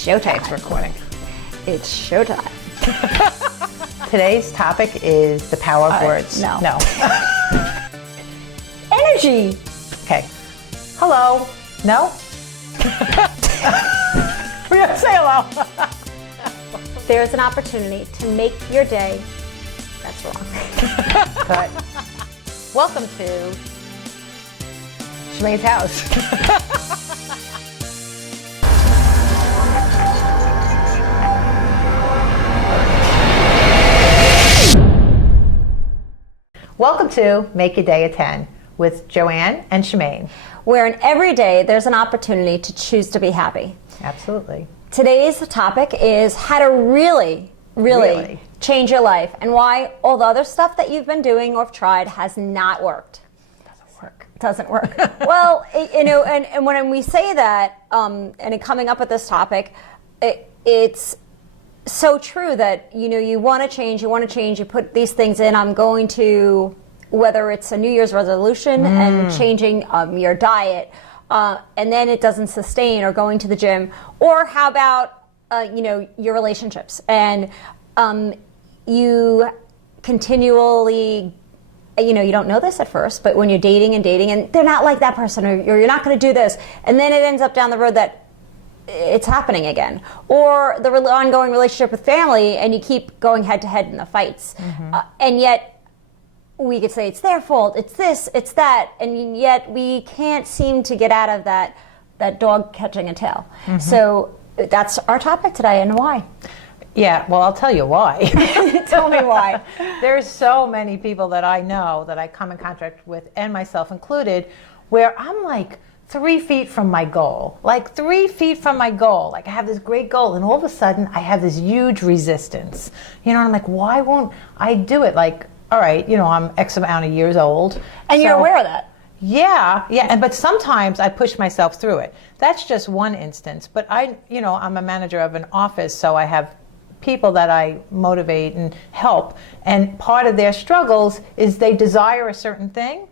showtime. It's recording. It's showtime. Today's topic is the power of words. No. Energy. Okay. Hello. No? We're going to say hello. There's an opportunity to make your day. That's wrong. But welcome to Shimane's house. Welcome to Make Your Day a 10 with Joanne and Shimane. Where in every day there's an opportunity to choose to be happy. Absolutely. Today's topic is how to really change your life and why all the other stuff that you've been doing or have tried has not worked. Doesn't work. Well, and when we say that, and coming up with this topic, it's so true that, you want to change, you put these things in. I'm going to, whether it's a New Year's resolution and changing your diet, and then it doesn't sustain, or going to the gym, or how about, your relationships, and you continually, you don't know this at first, but when you're dating and they're not like that person, or you're not going to do this, and then it ends up down the road that it's happening again, or the ongoing relationship with family, and you keep going head to head in the fights, and yet we could say it's their fault, it's this, it's that, and yet we can't seem to get out of that dog catching a tail. So that's our topic today, and why. Yeah, well, I'll tell you why. Tell me why. There's so many people that I know that I come in contact with, and myself included, where I'm like 3 feet from my goal. Like 3 feet from my goal. Like I have this great goal, and all of a sudden I have this huge resistance. And I'm like, why won't I do it? Like, all right, I'm X amount of years old. And you're aware of that. Yeah, but sometimes I push myself through it. That's just one instance. But I'm a manager of an office, so I have people that I motivate and help. And part of their struggles is they desire a certain thing,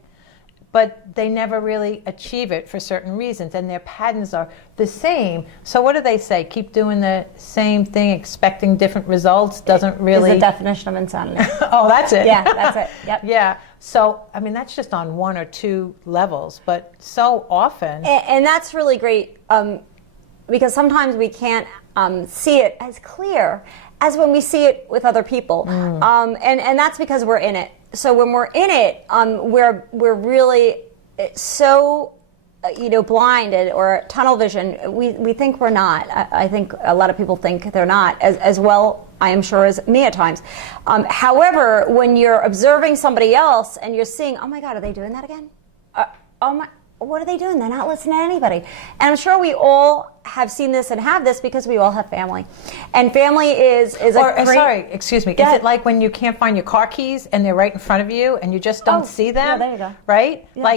but they never really achieve it for certain reasons, and their patterns are the same. So what do they say? Keep doing the same thing, expecting different results doesn't really... Is the definition of insanity. Oh, that's it. Yeah, that's it. Yep. Yeah. So, that's just on 1 or 2 levels, but so often... And that's really great, because sometimes we can't see it as clear as when we see it with other people. And that's because we're in it. So when we're in it, we're really so blinded, or tunnel vision. We think we're not. I think a lot of people think they're not as well. I am sure as me at times. However, when you're observing somebody else and you're seeing, oh my God, are they doing that again? What are they doing? They're not listening to anybody. And I'm sure we all have seen this and have this because we all have family. And family is sorry, excuse me. Is it like when you can't find your car keys and they're right in front of you and you just don't see them? Yeah, there you go. Right? Yeah.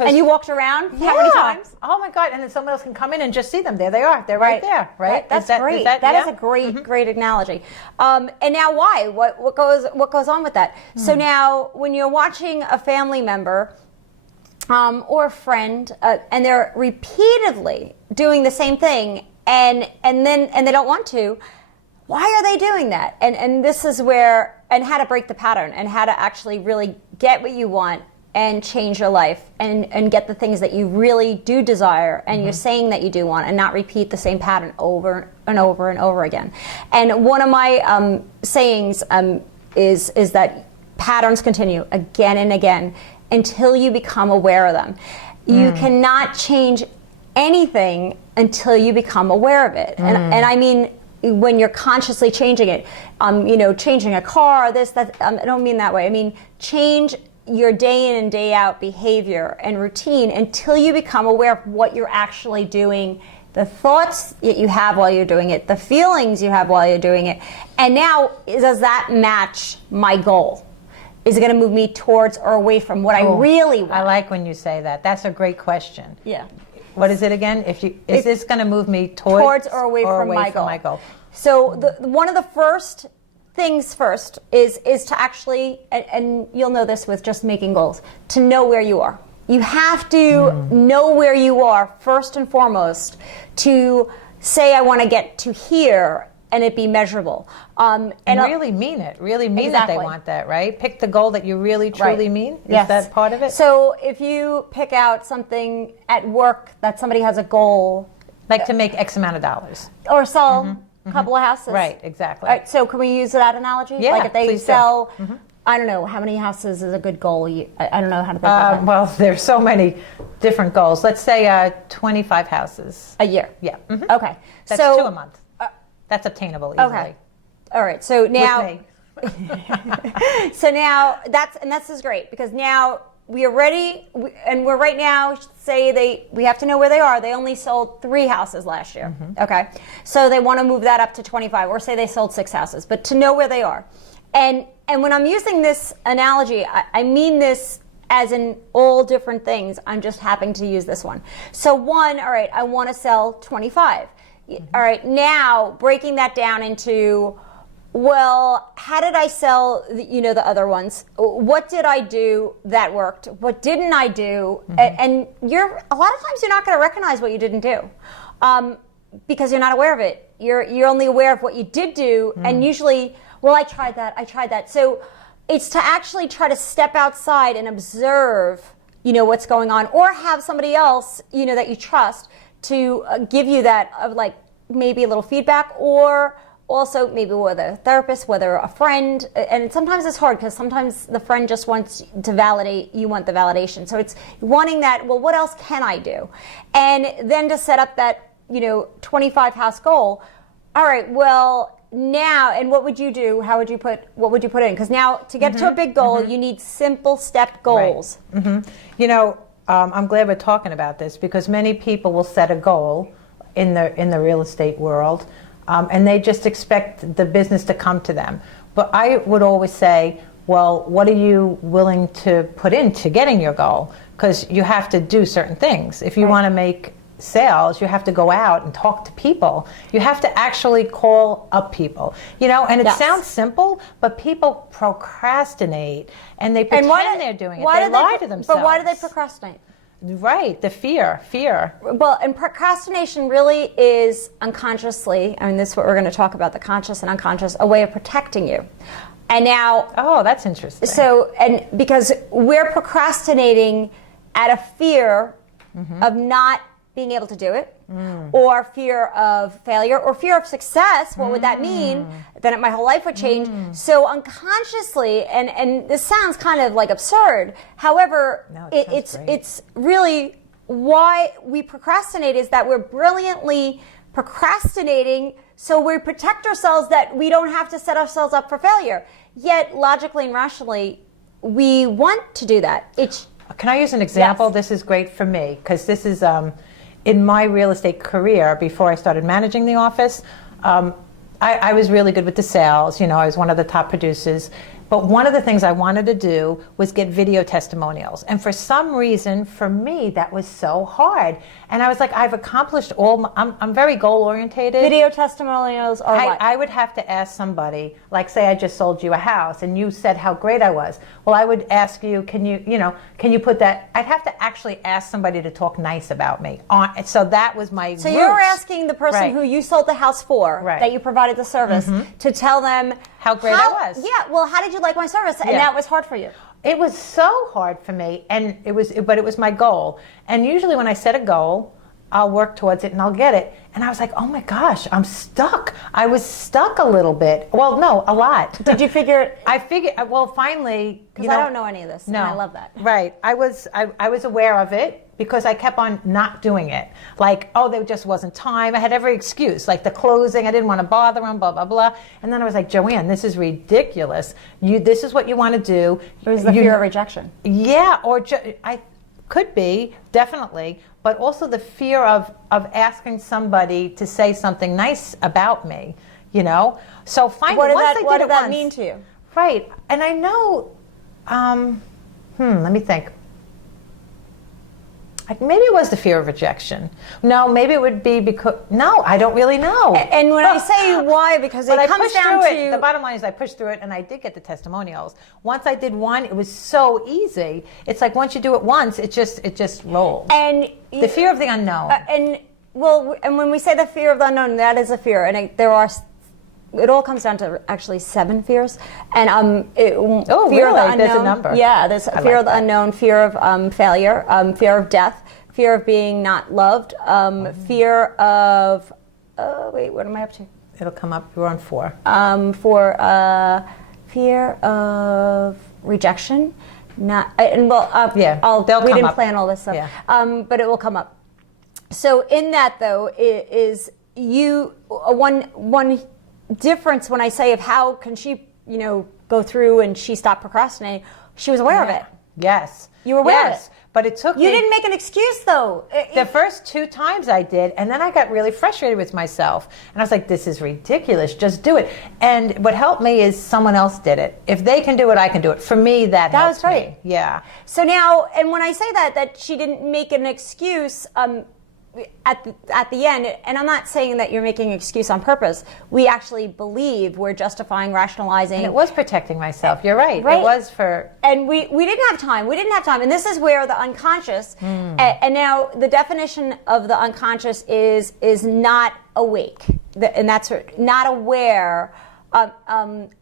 And you walked around how many times? Oh my God! And then someone else can come in and just see them. There they are. They're right there. Right? That's great. That is a great analogy. And now, why? What goes on with that? So now, when you're watching a family member or a friend, and they're repeatedly doing the same thing, and they don't want to, why are they doing that? And this is where, and how to break the pattern, and how to actually really get what you want and change your life, and get the things that you really do desire, and you're saying that you do want, and not repeat the same pattern over and over and over again. And one of my sayings is that patterns continue again and again until you become aware of them. You cannot change anything until you become aware of it. And I mean, when you're consciously changing it, changing a car, this, that, I don't mean that way. I mean, change your day in and day out behavior and routine until you become aware of what you're actually doing, the thoughts that you have while you're doing it, the feelings you have while you're doing it. And now, does that match my goal? Is it going to move me towards or away from what I really want? I like when you say that. That's a great question. Yeah. What is it again? Is this going to move me towards or away from my goal? So Mm-hmm. One of the first things first is to actually, and you'll know this with just making goals, to know where you are. You have to know where you are first and foremost to say I want to get to here and it be measurable. And really mean it. Really mean that they want that, right? Pick the goal that you really, truly mean. Is that part of it? So if you pick out something at work that somebody has a goal. Like to make X amount of dollars. Or sell a couple of houses. Right, exactly. All right, so can we use that analogy? Yeah, like if they please sell, I don't know, how many houses is a good goal? I don't know how to think about that. Well, there's so many different goals. Let's say 25 houses. A year? Yeah. Okay. That's 2 a month. That's obtainable easily. Okay. All right. So now, With me. so now this is great because now we are ready, and we're right now. Say we have to know where they are. They only sold 3 houses last year. Okay. So they want to move that up to 25, or say they sold 6 houses, but to know where they are, and when I'm using this analogy, I mean this as in all different things. I'm just happening to use this one. So one, all right, I want to sell 25. All right, now breaking that down into, well, how did I sell the other ones? What did I do that worked? What didn't I do? And a lot of times you're not going to recognize what you didn't do because you're not aware of it. You're only aware of what you did do, and usually, well, I tried that. So it's to actually try to step outside and observe, what's going on, or have somebody else, that you trust to give you that of like maybe a little feedback, or also maybe whether a therapist, whether a friend. And sometimes it's hard because sometimes the friend just wants to validate, you want the validation. So it's wanting that, well, what else can I do? And then to set up that 25 house goal. All right, well, now, and what would you do? What would you put in? Because now to get to a big goal, you need simple stepped goals. Right. I'm glad we're talking about this because many people will set a goal in the real estate world, and they just expect the business to come to them. But I would always say, well, what are you willing to put into getting your goal? Because you have to do certain things. If you want to make sales, you have to go out and talk to people. You have to actually call up people. And it sounds simple, but people procrastinate and they pretend they're doing it. They lie to themselves. But why do they procrastinate? Right, the fear. Well, and procrastination really is unconsciously, this is what we're going to talk about, the conscious and unconscious, a way of protecting you. And now... Oh, that's interesting. So, and because we're procrastinating out of fear of not being able to do it, or fear of failure, or fear of success. What would that mean? Then my whole life would change. So unconsciously, and this sounds kind of like absurd. However, it's really why we procrastinate is that we're brilliantly procrastinating so we protect ourselves that we don't have to set ourselves up for failure. Yet logically and rationally, we want to do that. Can I use an example? Yes. This is great for me because this is in my real estate career before I started managing the office. I was really good with the sales. I was one of the top producers. But one of the things I wanted to do was get video testimonials. And for some reason, for me, that was so hard. And I was like, I've accomplished I'm very goal-orientated. Video testimonials are what? I would have to ask somebody, like say I just sold you a house and you said how great I was. Well, I would ask you, can you put that? I'd have to actually ask somebody to talk nice about me. So that was my So you're asking the person who you sold the house for, that you provided the service, to tell them how great I was. Yeah, well, how did you like my service? And that was hard for you. It was so hard for me, and it was my goal. And usually when I set a goal, I'll work towards it and I'll get it. And I was like, oh my gosh, I'm stuck. I was stuck a little bit. Well, no, a lot. Did you figure it? I figured, well, finally. Because I don't know any of this, and I love that. Right. I was aware of it because I kept on not doing it. Like, oh, there just wasn't time. I had every excuse, like the closing. I didn't want to bother them, blah, blah, blah. And then I was like, Joanne, this is ridiculous. This is what you want to do. It was the fear of rejection. Yeah, or I could be, definitely. But also the fear of asking somebody to say something nice about me, So finally, what did that mean to you? Right. And I know, let me think. Maybe it was the fear of rejection. No, maybe it would be because, no, I don't really know. And when I say why, because it comes down to... The bottom line is I pushed through it and I did get the testimonials. Once I did one, it was so easy. It's like once you do it once, it just rolls. And the fear of the unknown. And Well, and when we say the fear of the unknown, that is a fear, and it all comes down to actually 7 fears, and fear really? of the unknown. There's a number. Yeah, there's fear of the unknown, fear of failure, fear of death, fear of being not loved, fear of wait, what am I up to? It'll come up. We're on 4. Fear of rejection, not and well, they'll we come didn't up. plan all this stuff, Yeah. but it will come up. So in that though is one difference when I say of how can she go through and she stopped procrastinating. She was aware of it. Yes. You were aware of it. But it took You didn't make an excuse though. The first 2 times I did, and then I got really frustrated with myself. And I was like, this is ridiculous. Just do it. And what helped me is someone else did it. If they can do it, I can do it. For me, that was helps right. me. Yeah. So now, and when I say that she didn't make an excuse at the end, and I'm not saying that you're making an excuse on purpose. We actually believe we're justifying, rationalizing. And it was protecting myself. You're right. Right. It was for... And we didn't have time. We didn't have time. And this is where the unconscious, and now the definition of the unconscious is not awake. And that's not aware of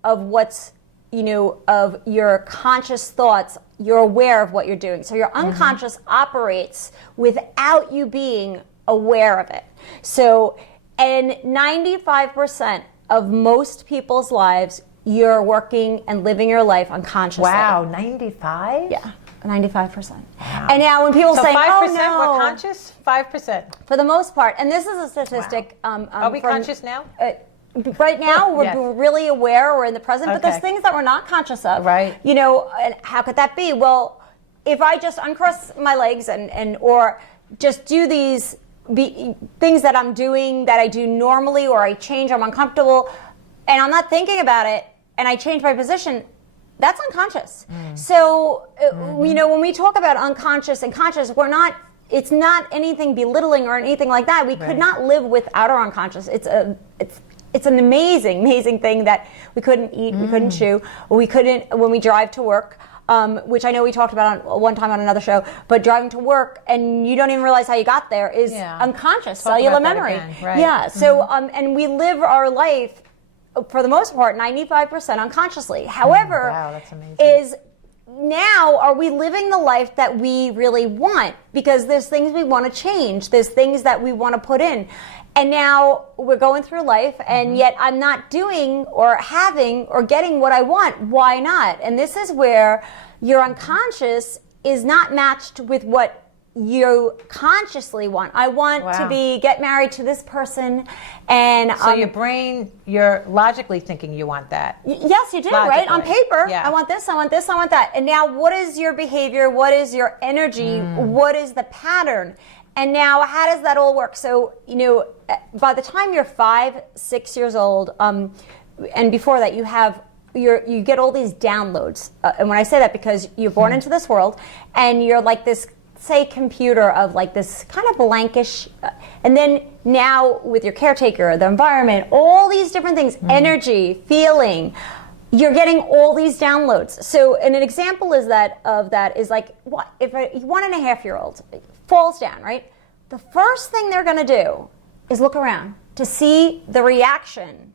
what's, of your conscious thoughts. You're aware of what you're doing. So your unconscious operates without you being aware of it. So, and 95% of most people's lives, you're working and living your life unconsciously. Wow, 95? Yeah, 95%. Wow. And now when people say, 5% oh no. we're conscious? 5%. For the most part, and this is a statistic. Wow. Are we conscious now? Right now, we're Yes. really aware, we're in the present, but there's Okay. things that we're not conscious of. Right. And how could that be? Well, if I just uncross my legs and or just do these things that I'm doing that I do normally, or I change, I'm uncomfortable, and I'm not thinking about it, and I change my position, that's unconscious. So, when we talk about unconscious and conscious, it's not anything belittling or anything like that. We could not live without our unconscious. It's an amazing thing that we couldn't eat, we couldn't chew, we couldn't when we drive to work, which I know we talked about one time on another show, but driving to work and you don't even realize how you got there is unconscious, cellular memory. Right. Yeah, so, and we live our life, for the most part, 95% unconsciously. However, wow, that's amazing. Now, are we living the life that we really want? Because there's things we want to change. There's things that we want to put in. And now we're going through life, and yet I'm not doing or having or getting what I want. Why not? And this is where your unconscious is not matched with what you consciously want. I want to get married to this person, and so your brain, you're logically thinking you want that. Yes, you do, right? On paper, I want this, I want this, I want that. And now, what is your behavior? What is your energy? What is the pattern? And now, how does that all work? So, by the time you're 5, 6 years old, and before that, you get all these downloads. And when I say that, because you're born into this world, and you're like this, say, computer of like this kind of blankish, and then now with your caretaker, the environment, all these different things, energy, feeling, you're getting all these downloads. So, and an example of that is like, what if a 1.5-year-old falls down, right? The first thing they're going to do is look around to see the reaction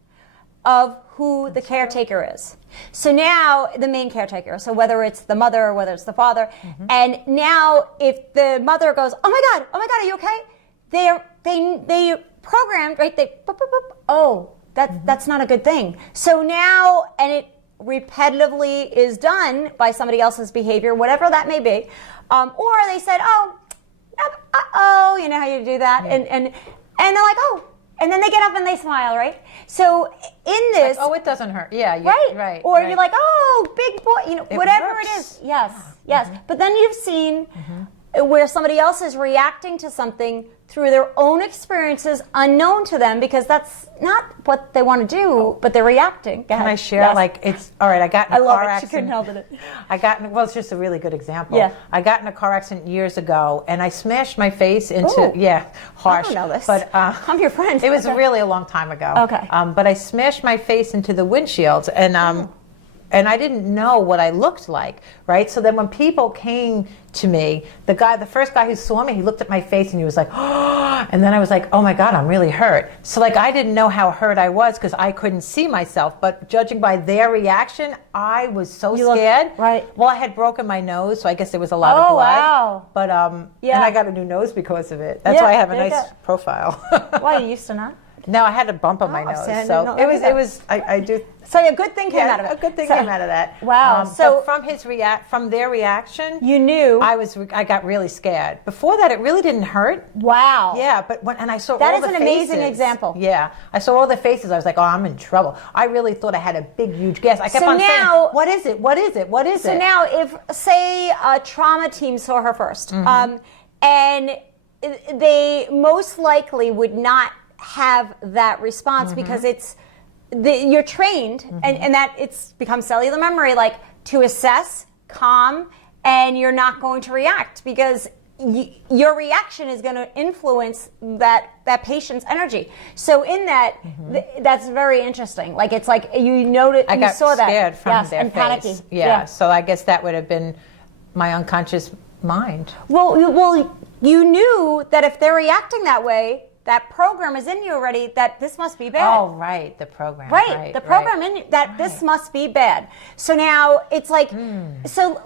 of who the caretaker is. So now the main caretaker, so whether it's the mother or whether it's the father, and now if the mother goes, oh my God, are you okay? They programmed, right? That's not a good thing. So now, and it repetitively is done by somebody else's behavior, whatever that may be, or they said, you know how you do that, and they're like, oh. And then they get up and they smile, right? So in this... Like, it doesn't hurt. Yeah, right. Or you're like, oh, big boy, whatever works. it is. Yes. But then you've seen where somebody else is reacting to something through their own experiences unknown to them, because that's not what they want to do, but they're reacting. Go ahead. Can I share? Yes. It's all right. I got in a car accident. She couldn't help it. It's just a really good example. Yeah. I got in a car accident years ago, and I smashed my face into harsh. I don't know this. But I'm your friend. It was really a long time ago. Okay. But I smashed my face into the windshield, and and I didn't know what I looked like, right? So then when people came to me, the first guy who saw me, he looked at my face and he was like, oh, and then I was like, oh my God, I'm really hurt. So like, I didn't know how hurt I was because I couldn't see myself, but judging by their reaction, I was so scared. Right. Well, I had broken my nose, so I guess there was a lot of blood. Wow. But, yeah. And I got a new nose because of it. That's why I have a nice profile. Why, you used to not? No, I had a bump on my nose, so I do. So a good thing came out of it. A good thing came out of that. Wow. So from their reaction, you knew I got really scared. Before that, it really didn't hurt. Wow. Yeah, but and I saw that all the faces. That is an amazing example. Yeah, I saw all the faces. I was like, oh, I'm in trouble. I really thought I had a big, huge gas. I kept on saying, what is it? What is it? What is it? So now, if say a trauma team saw her first, and they most likely would not have that response because you're trained and that it's become cellular memory, like to assess, calm, and you're not going to react because your reaction is going to influence that patient's energy. So in that, that's very interesting. Like it's like you noticed, I got saw scared that. from their and face. Panicky. Yeah, so I guess that would have been my unconscious mind. Well, you knew that if they're reacting that way, that program is in you already that this must be bad. Oh, right, the program. Right, the program in you that this must be bad. So now it's like, so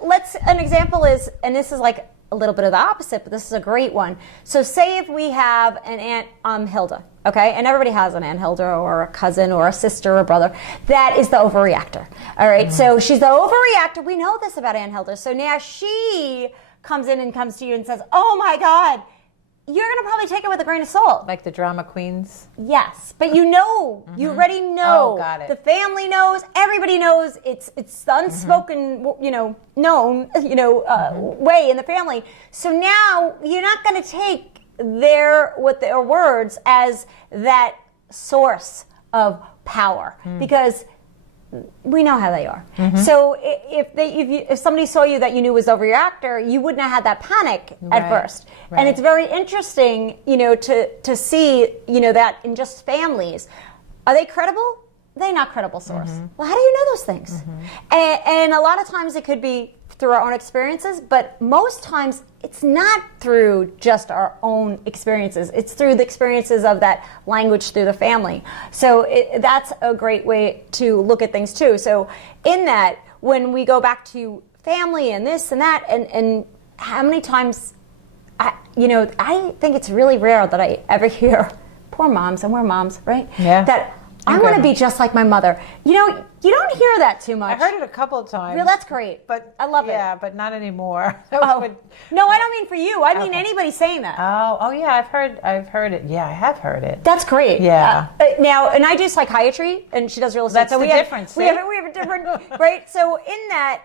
an example is, and this is like a little bit of the opposite, but this is a great one. So say if we have an Aunt Hilda, okay, and everybody has an Aunt Hilda or a cousin or a sister or brother, that is the overreactor. All right, so she's the overreactor. We know this about Aunt Hilda. So now she comes to you and says, oh my God, you're going to probably take it with a grain of salt. Like the drama queens? Yes, but you know, you already know. Oh, got it. The family knows, everybody knows, it's the unspoken, known, way in the family. So now you're not going to take their words as that source of power because we know how they are. So if somebody saw you that you knew was overreactor, you wouldn't have had that panic at first. Right. And it's very interesting, to see, that in just families, are they credible? They're not credible source. Well, how do you know those things? And a lot of times it could be through our own experiences, but most times it's not through just our own experiences. It's through the experiences of that language through the family. So that's a great way to look at things too. So in that, when we go back to family and this and that, and how many times, I think it's really rare that I ever hear, poor moms, and we're moms, right? Yeah. That I want to be just like my mother. You don't hear that too much. I heard it a couple of times. Well, that's great. But I love it. Yeah, but not anymore. No, I don't mean for you. I mean anybody saying that. Oh yeah, I've heard it. Yeah, I have heard it. That's great. Yeah. Now, and I do psychiatry, and she does real estate. That's so the difference. We have a different, right? So in that,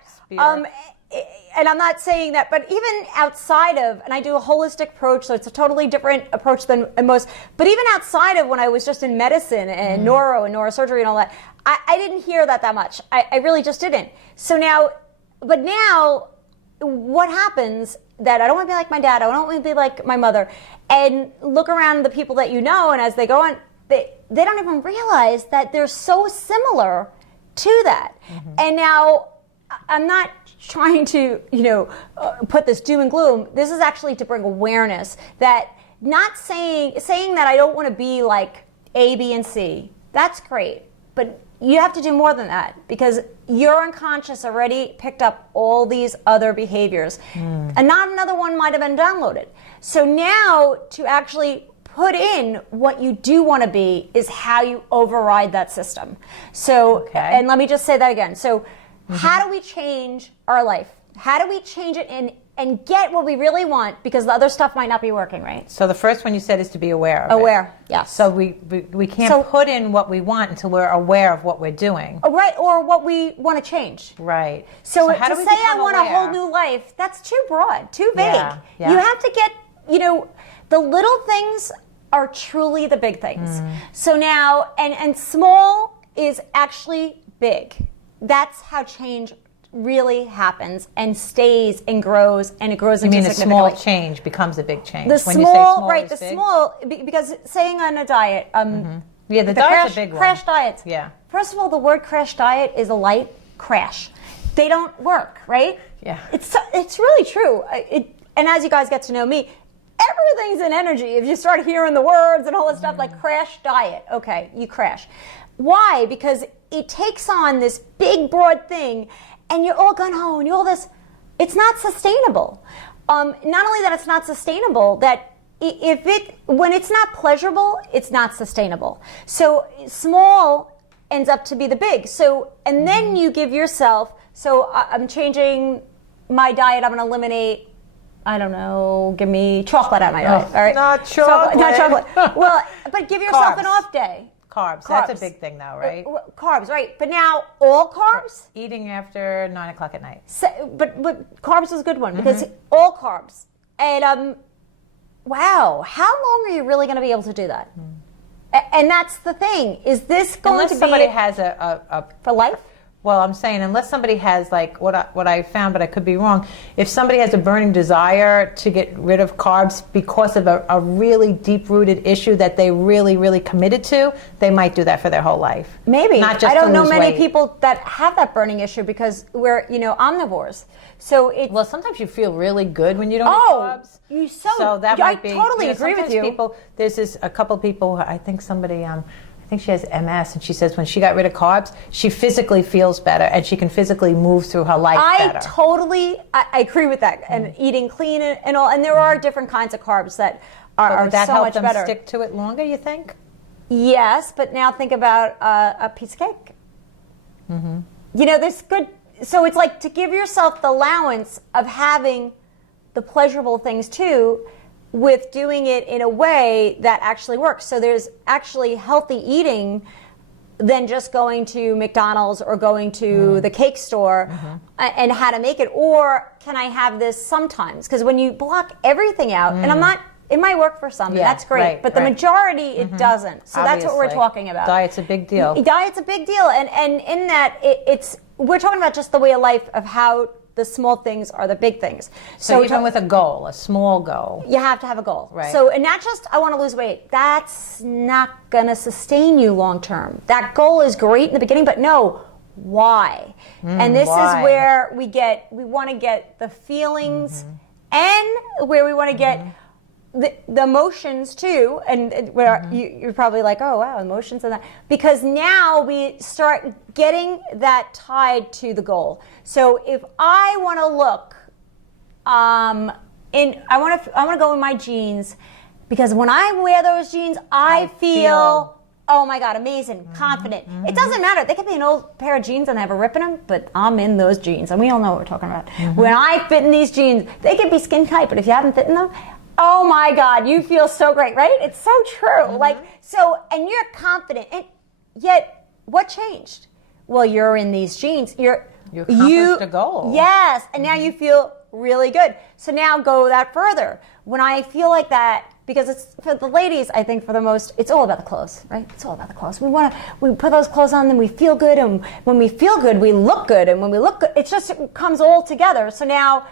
and I'm not saying that, but even outside of, and I do a holistic approach, so it's a totally different approach than most, but even outside of when I was just in medicine and neuro and neurosurgery and all that, I didn't hear that much. I really just didn't. So now, what happens that I don't want to be like my dad, I don't want to be like my mother, and look around the people that you know, and as they go on, they don't even realize that they're so similar to that. And now, I'm not trying to, put this doom and gloom. This is actually to bring awareness that not saying that I don't want to be like A, B, and C. That's great. But you have to do more than that because your unconscious already picked up all these other behaviors. And not another one might have been downloaded. So now to actually put in what you do want to be is how you override that system. So, and let me just say that again. So, how do we change our life? How do we change it and get what we really want? Because the other stuff might not be working, right? So the first one you said is to be aware of it. Aware, yes. So we can't put in what we want until we're aware of what we're doing. Right, or what we want to change. Right. So how to say I want a whole new life, that's too broad, too vague. Yeah. You have to get, the little things are truly the big things. So now, and small is actually big. That's how change really happens and stays and grows, and it grows into significantly. You mean a small change becomes a big change? The small, because saying on a diet, the diet's a big one. Crash diets. Yeah. First of all, the word crash diet is a light crash. They don't work, right? Yeah. It's really true. And as you guys get to know me, everything's in energy. If you start hearing the words and all this stuff like crash diet, okay, you crash. Why? Because it takes on this big, broad thing, and you're all gung ho and you all this. It's not sustainable. Not only that, it's not sustainable. That when it's not pleasurable, it's not sustainable. So small ends up to be the big. So and then you give yourself. So I'm changing my diet. I'm going to eliminate. I don't know, give me chocolate at my diet. All right? Not chocolate. Not chocolate. Well, but give yourself an off day. Carbs. That's a big thing though, right? Carbs, right. But now, all carbs? Eating after 9 o'clock at night. So, but carbs is a good one because all carbs. And, wow, how long are you really going to be able to do that? And that's the thing. Is this going Unless to be... somebody has a... For life? Well, I'm saying unless somebody has like what I found, but I could be wrong. If somebody has a burning desire to get rid of carbs because of a really deep-rooted issue that they really, really committed to, they might do that for their whole life. Maybe. Not just I don't to know lose many weight. people that have that burning issue because we're, omnivores. So it's... Well, sometimes you feel really good when you don't eat carbs. So that might be. I totally agree with you. People, there's a couple of people. I think somebody. I think she has MS, and she says when she got rid of carbs, she physically feels better, and she can physically move through her life better. I agree with that. And eating clean and all. And there are different kinds of carbs that are Would that so help much them better. stick to it longer, you think? Yes, but now think about a piece of cake. There's good. So it's like to give yourself the allowance of having the pleasurable things too, with doing it in a way that actually works. So there's actually healthy eating than just going to McDonald's or going to the cake store and how to make it. Or can I have this sometimes? Because when you block everything out, and it might work for some, that's great. Right, but the majority, it doesn't. So that's what we're Obviously. talking about. Diet's a big deal. Diet's a big deal. And in that, we're talking about just the way of life of how the small things are the big things. So even with a goal, a small goal. You have to have a goal. Right. So, and not just, I want to lose weight. That's not going to sustain you long term. That goal is great in the beginning, but no, why? And this why? is where we want to get the feelings and where we want to get the emotions too, and where you're probably like, oh wow, emotions and that, because now we start getting that tied to the goal. So if I want to look, I want to go in my jeans, because when I wear those jeans, I feel oh my God, amazing, confident. It doesn't matter. They could be an old pair of jeans and have a rip in them, but I'm in those jeans, and we all know what we're talking about. When I fit in these jeans, they could be skin tight, but if you haven't fit in them, oh my God, you feel so great, right? It's so true. And you're confident. And yet, what changed? Well, you're in these jeans. You accomplished a goal. Yes, and now you feel really good. So now go that further. When I feel like that, because it's for the ladies, I think for the most, it's all about the clothes, right? It's all about the clothes. We put those clothes on, then we feel good, and when we feel good, we look good, and when we look good, it comes all together. So now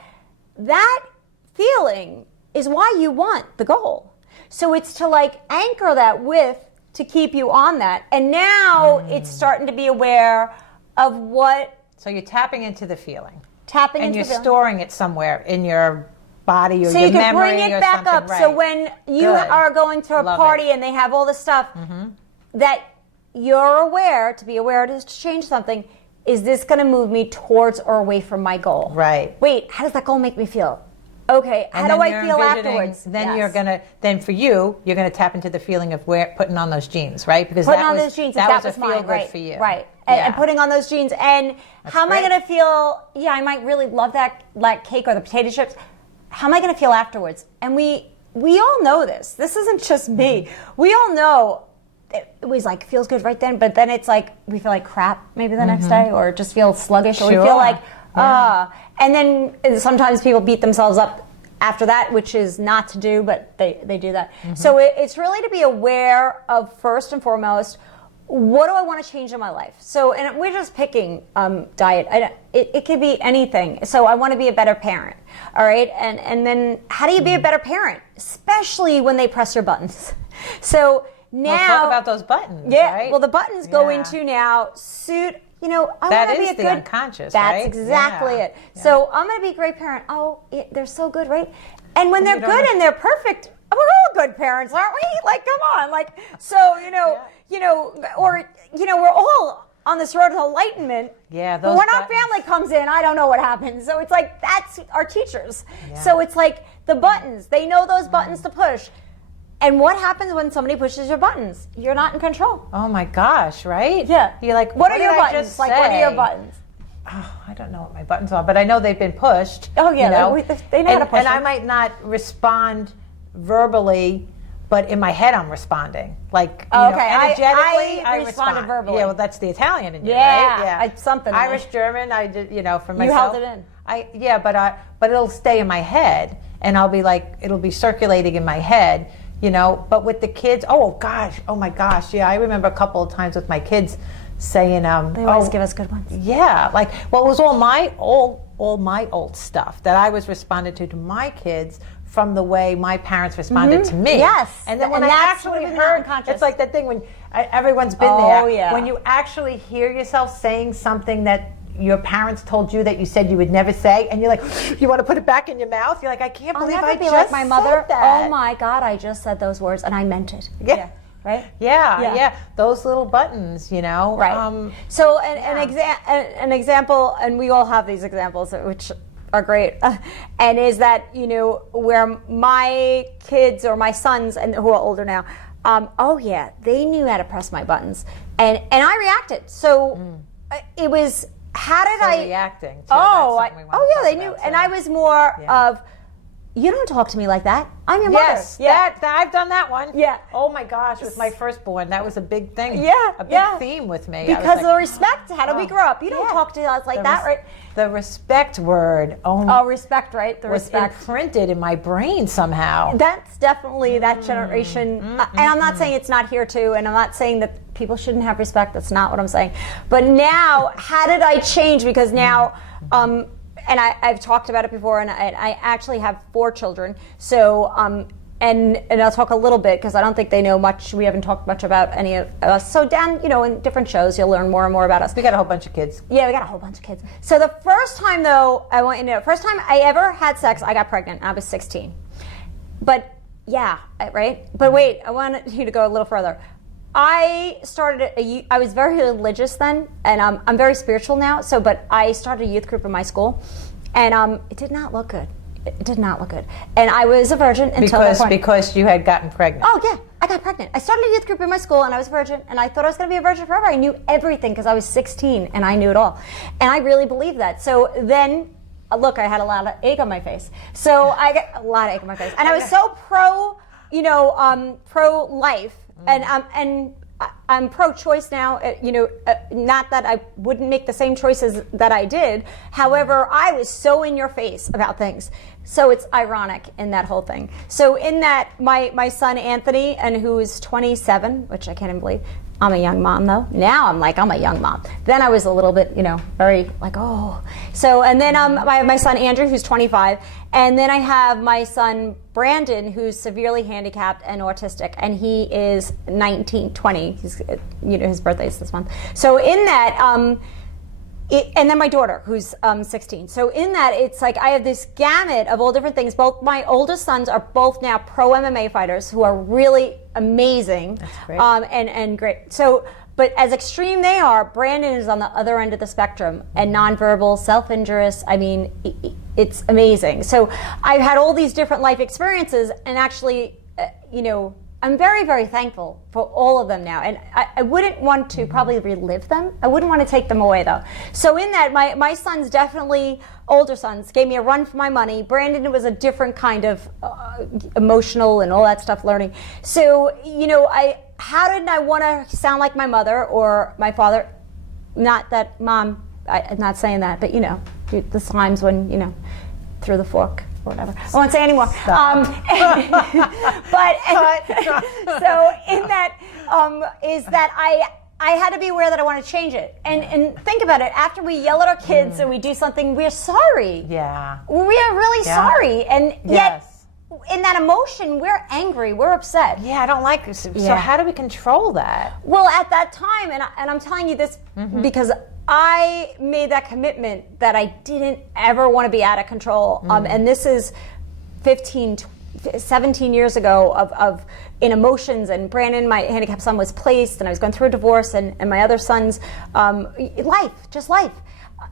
that feeling is why you want the goal. So it's to anchor that to keep you on that. And now it's starting to be aware of what. So you're tapping into the feeling. And you're storing it somewhere in your body or so your you can memory bring it or back something. up. Right. So when you are going to a party and they have all this stuff that you're aware, to be aware to change something, is this going to move me towards or away from my goal? Right. Wait, how does that goal make me feel? Okay, how do I feel afterwards? Then you're gonna tap into the feeling of putting on those jeans, right? Because putting on those jeans, that was a mine, feel good right, for you, right? And putting on those jeans, and how am I great. going to feel? Yeah, I might really love that cake or the potato chips. How am I going to feel afterwards? And we all know this. This isn't just me. We all know it was feels good right then, but then it's we feel like crap maybe the next day, or just feel sluggish, or we feel like and then sometimes people beat themselves up after that, which is not to do, but they do that. So it's really to be aware of, first and foremost, what do I want to change in my life? So, and we're just picking diet. It could be anything. So I want to be a better parent, all right? And then how do you be a better parent? Especially when they press your buttons. So now... Let's talk about those buttons, yeah, right? well, the buttons go into now suit you know, I That want to be is a the good unconscious, That's right? exactly Yeah. it. So I'm going to be a great parent. Oh, they're so good, right? And when they're you don't good know- and they're perfect, we're all good parents, aren't we? Like, come on, like, so or we're all on this road to enlightenment. Yeah, but those when our buttons. family comes in, I don't know what happens. So it's like that's our teachers. Yeah. So it's like the buttons. They know those buttons to push. And what happens when somebody pushes your buttons? You're not in control. Oh my gosh, right? Yeah. You're like, what are your did I buttons? just Like, what are your say? buttons? Oh, I don't know what my buttons are, but I know they've been pushed. Oh, yeah, you know? they know how to push And I them. might not respond verbally, but in my head I'm responding. Like, you know, Okay, I energetically, responded respond. verbally. Yeah, well, that's the Italian in you, Yeah, right? something in Irish, me. German, I did, for You myself. held it in. But it'll stay in my head, and I'll be like, it'll be circulating in my head, But with the kids, oh my gosh, yeah, I remember a couple of times with my kids saying, They always give us good ones. yeah, like, well, it was all my old stuff that I was responded to my kids from the way my parents responded to me. Yes. And then when And I that's actually what we heard, unconscious. it's like that thing when everyone's been Oh, there. yeah. When you actually hear yourself saying something that your parents told you that you said you would never say, and you're like, you want to put it back in your mouth? You're like, I can't I'll believe never I be just like my mother. said that. Oh my God, I just said those words and I meant it. Yeah. Right? Yeah. Those little buttons, Right. So an example, and we all have these examples, which are great, and is that, where my kids or my sons, and who are older now, they knew how to press my buttons. And I reacted. So it was, how did I... reacting to they knew. And I was more of, you don't talk to me like that. I'm your Yes, mother. Yeah. I've done that one. Yeah. Oh my gosh, with my firstborn, that was a big thing. Yeah, a big theme with me. I was Because like, of the respect. How do we grow up? You don't talk to us like that, right? The respect word. Oh, respect, right? The was respect. imprinted in my brain somehow. That's definitely that generation. And I'm not saying it's not here too, and I'm not saying that people shouldn't have respect. That's not what I'm saying. But now, how did I change? Because now, and I've talked about it before, and I actually have 4 children. So, and I'll talk a little bit because I don't think they know much. We haven't talked much about any of us. So down, in different shows, you'll learn more and more about us. We got a whole bunch of kids. Yeah, we got a whole bunch of kids. So the first time, though, I want you to know, first time I ever had sex, I got pregnant. I was 16. But yeah, right? But wait, I want you to go a little further. I was very religious then, and I'm very spiritual now. But I started a youth group in my school, and it did not look good. It did not look good. And I was a virgin until that point. Because you had gotten pregnant. Oh, yeah. I got pregnant. I started a youth group in my school, and I was a virgin, and I thought I was going to be a virgin forever. I knew everything because I was 16, and I knew it all. And I really believed that. So then, look, I had a lot of egg on my face. So I got a lot of egg on my face. And I was so pro-life, and I'm pro-choice now, not that I wouldn't make the same choices that I did. However, I was so in your face about things. So it's ironic in that whole thing. So in that, my son Anthony, and who is 27, which I can't even believe. I'm a young mom, though. Now I'm a young mom. Then I was a little bit, very like, oh. So, and then I have my son Andrew, who's 25. And then I have my son Brandon, who's severely handicapped and autistic. And he is 20. He's, his birthday is this month. So in that, and then my daughter, who's 16. So in that, it's like I have this gamut of all different things. Both my oldest sons are both now pro MMA fighters who are really amazing. That's great. And great. So, but as extreme they are, Brandon is on the other end of the spectrum and nonverbal, self-injurious. I mean, it's amazing. So I've had all these different life experiences, and actually, I'm very, very thankful for all of them now. And I wouldn't want to probably relive them. I wouldn't want to take them away, though. So in that, my sons definitely, older sons, gave me a run for my money. Brandon was a different kind of emotional and all that stuff learning. So, how did I want to sound like my mother or my father? Not that, Mom, I'm not saying that, but, the times when, through the fork. Whatever. I won't say anymore. So in that is that I had to be aware that I want to change it. And think about it. After we yell at our kids and we do something, we're sorry. Yeah. We are really sorry. And yet, in that emotion, we're angry. We're upset. Yeah, I don't like this. So how do we control that? Well, at that time, and I'm telling you this because I made that commitment that I didn't ever want to be out of control. And this is 17 years ago of in emotions, and Brandon, my handicapped son, was placed, and I was going through a divorce, and my other son's life.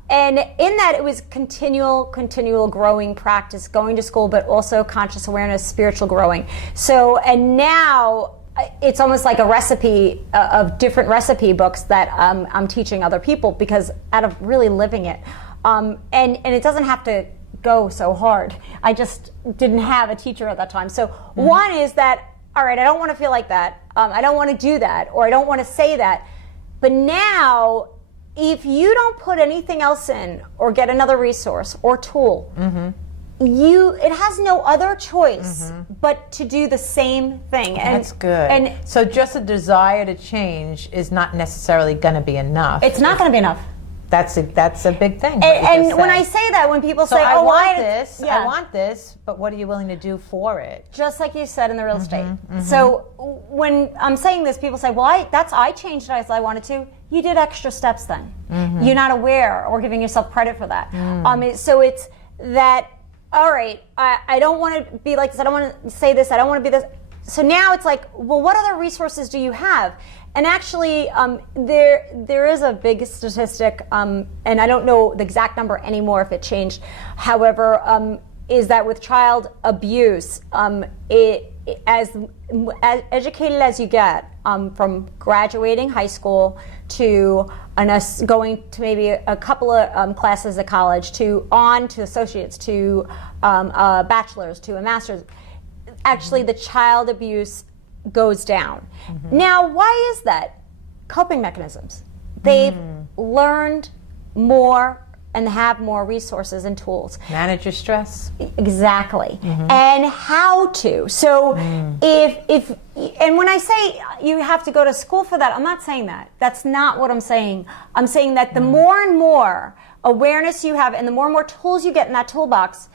And in that, it was continual growing practice, going to school, but also conscious awareness, spiritual growing. So, and now it's almost like a recipe of different recipe books that I'm teaching other people, because out of really living it. And it doesn't have to go so hard. I just didn't have a teacher at that time. So one is that, all right, I don't want to feel like that. I don't want to do that, or I don't want to say that. But now, if you don't put anything else in or get another resource or tool, it has no other choice but to do the same thing. And that's good. And so just a desire to change is not necessarily going to be enough. it's not going to be enough. That's a big thing. And when I say that, when people say, I "Oh, want why this," yeah. I want this, but what are you willing to do for it? Just like you said in the real estate. So when I'm saying this, people say, "Well, I changed it as I wanted to." You did extra steps then. You're not aware or giving yourself credit for that. So it's that. All right, I don't want to be like this. I don't want to say this. I don't want to be this. So now it's like, well, what other resources do you have? And actually, there is a big statistic, and I don't know the exact number anymore if it changed. However, is that with child abuse, as educated as you get, from graduating high school to going to maybe a couple of classes at college, to associates, to a bachelor's, to a master's, actually the child abuse goes down. Now, why is that? Coping mechanisms. They've learned more and have more resources and tools. Manage your stress. Exactly. And how to. So if and when I say you have to go to school for that, I'm not saying that. That's not what I'm saying. I'm saying that the more and more awareness you have and the more and more tools you get in that toolbox,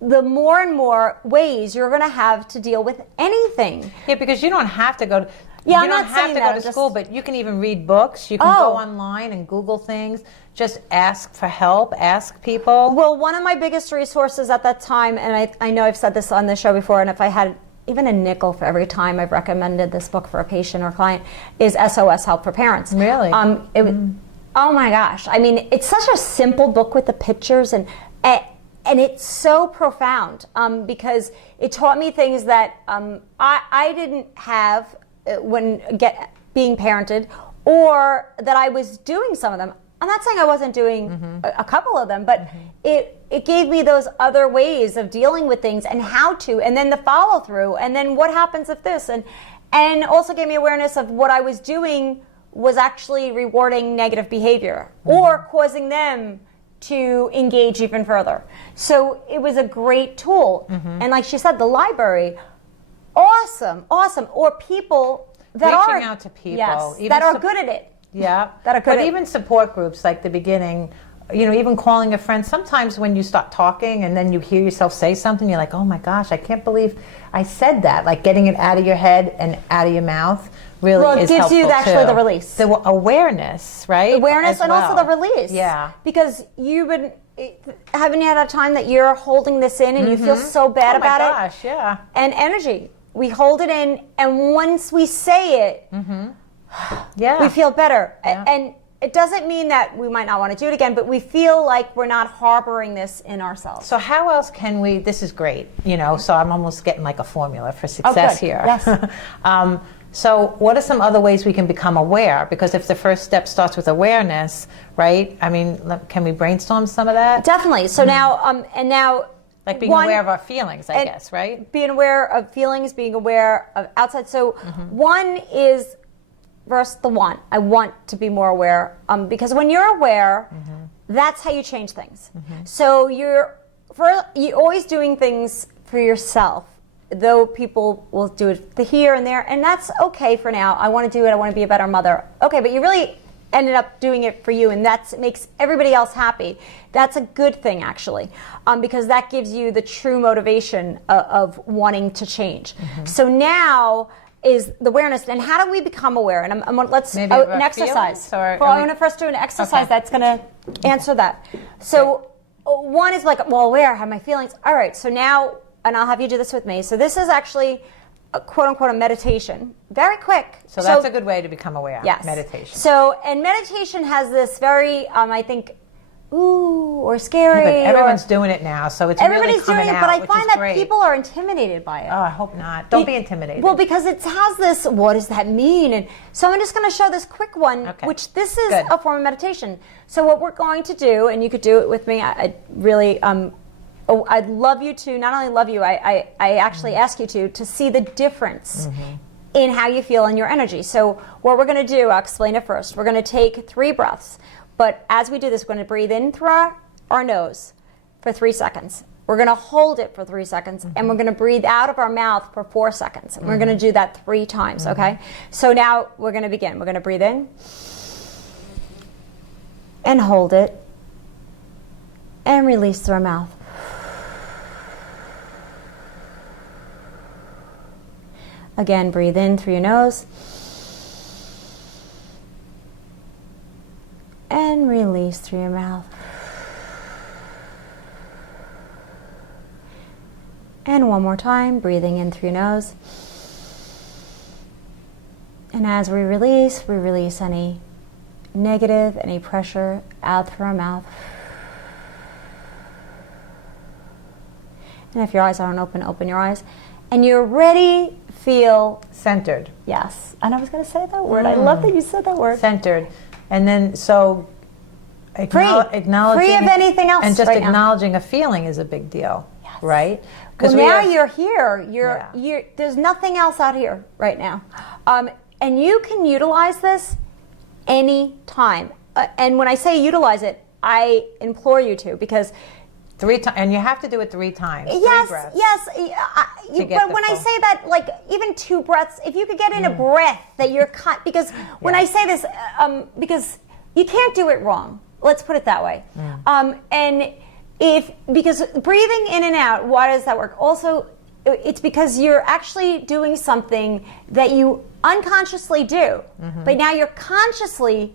the more and more ways you're going to have to deal with anything. Yeah, because you don't have to go to... Yeah, you I'm don't not have saying to that, go to school, but you can even read books. You can go online and Google things. Just ask for help. Ask people. Well, one of my biggest resources at that time, and I know I've said this on the show before, and if I had even a nickel for every time I've recommended this book for a patient or client, is SOS Help for Parents. Really? Oh my gosh. I mean, it's such a simple book with the pictures, and it's so profound, because it taught me things that I didn't have when being parented, or that I was doing some of them. I'm not saying I wasn't doing a couple of them, but it gave me those other ways of dealing with things and how to, and then the follow through, and then what happens if this, and also gave me awareness of what I was doing was actually rewarding negative behavior or causing them to engage even further. So it was a great tool. And like she said, the library, awesome. Or people that reaching out to people, yes, even that are good at it. Yeah, that are good. But even support groups, like the beginning, even calling a friend. Sometimes when you start talking and then you hear yourself say something, you're like, oh my gosh, I can't believe I said that. Like getting it out of your head and out of your mouth really is helpful. Well, it gives you actually the release. The awareness, right? Awareness and also the release. Yeah. Because haven't you had a time that you're holding this in and you feel so bad about it? Oh my gosh, yeah. And energy. We hold it in, and once we say it, we feel better. Yeah. And it doesn't mean that we might not want to do it again, but we feel like we're not harboring this in ourselves. So how else can we, this is great, so I'm almost getting like a formula for success here. Yes. So what are some other ways we can become aware? Because if the first step starts with awareness, right? I mean, can we brainstorm some of that? Definitely. So now, like being aware of our feelings, I guess, right? Being aware of feelings, being aware of outside. So one is versus the want. I want to be more aware. Because when you're aware, that's how you change things. So you're always doing things for yourself, though people will do it the here and there, and that's okay for now. I want to do it. I want to be a better mother. Okay, but you really ended up doing it for you, and that makes everybody else happy. That's a good thing, actually, because that gives you the true motivation of wanting to change. So now, is the awareness. And how do we become aware? And let's Maybe an exercise. I want to first do an exercise that's going to answer that. So one is like, well, aware, have my feelings. All right, so now, and I'll have you do this with me. So this is actually a quote unquote a meditation. Very quick. So that's a good way to become aware. Yes. Meditation. So, and meditation has this very, I think, ooh, or scary. Yeah, but everyone's doing it now, so it's really coming out, but I which find is that great. people are intimidated by it. Oh, I hope not. Don't be intimidated. Well, because it has this, what does that mean? And so I'm just going to show this quick one, which this is a form of meditation. So what we're going to do, and you could do it with me, I really, I'd love you to, not only love you, I actually ask you to see the difference in how you feel in your energy. So what we're going to do, I'll explain it first. We're going to take 3 breaths. But as we do this, we're going to breathe in through our nose for 3 seconds. We're going to hold it for 3 seconds, and we're going to breathe out of our mouth for 4 seconds. And we're going to do that 3 times, okay? So now we're going to begin. We're going to breathe in and hold it and release through our mouth. Again, breathe in through your nose. And release through your mouth. And one more time, breathing in through your nose. And as we release any negative, any pressure out through our mouth. And if your eyes aren't open, open your eyes. And you're ready, feel centered. Yes. And I was going to say that word. I love that you said that word. Centered. And then, so acknowledging free of anything else, and just right acknowledging a feeling is a big deal, right? Because now you're here. You're there's nothing else out here right now, and you can utilize this any time. And when I say utilize it, I implore you to, because 3 times, and you have to do it 3 times. Yes, 3 breaths. yes. But when I say that, like even 2 breaths, if you could get in a breath that you're because when I say this, because you can't do it wrong. Let's put it that way. And because breathing in and out, why does that work? Also, it's because you're actually doing something that you unconsciously do, but now you're consciously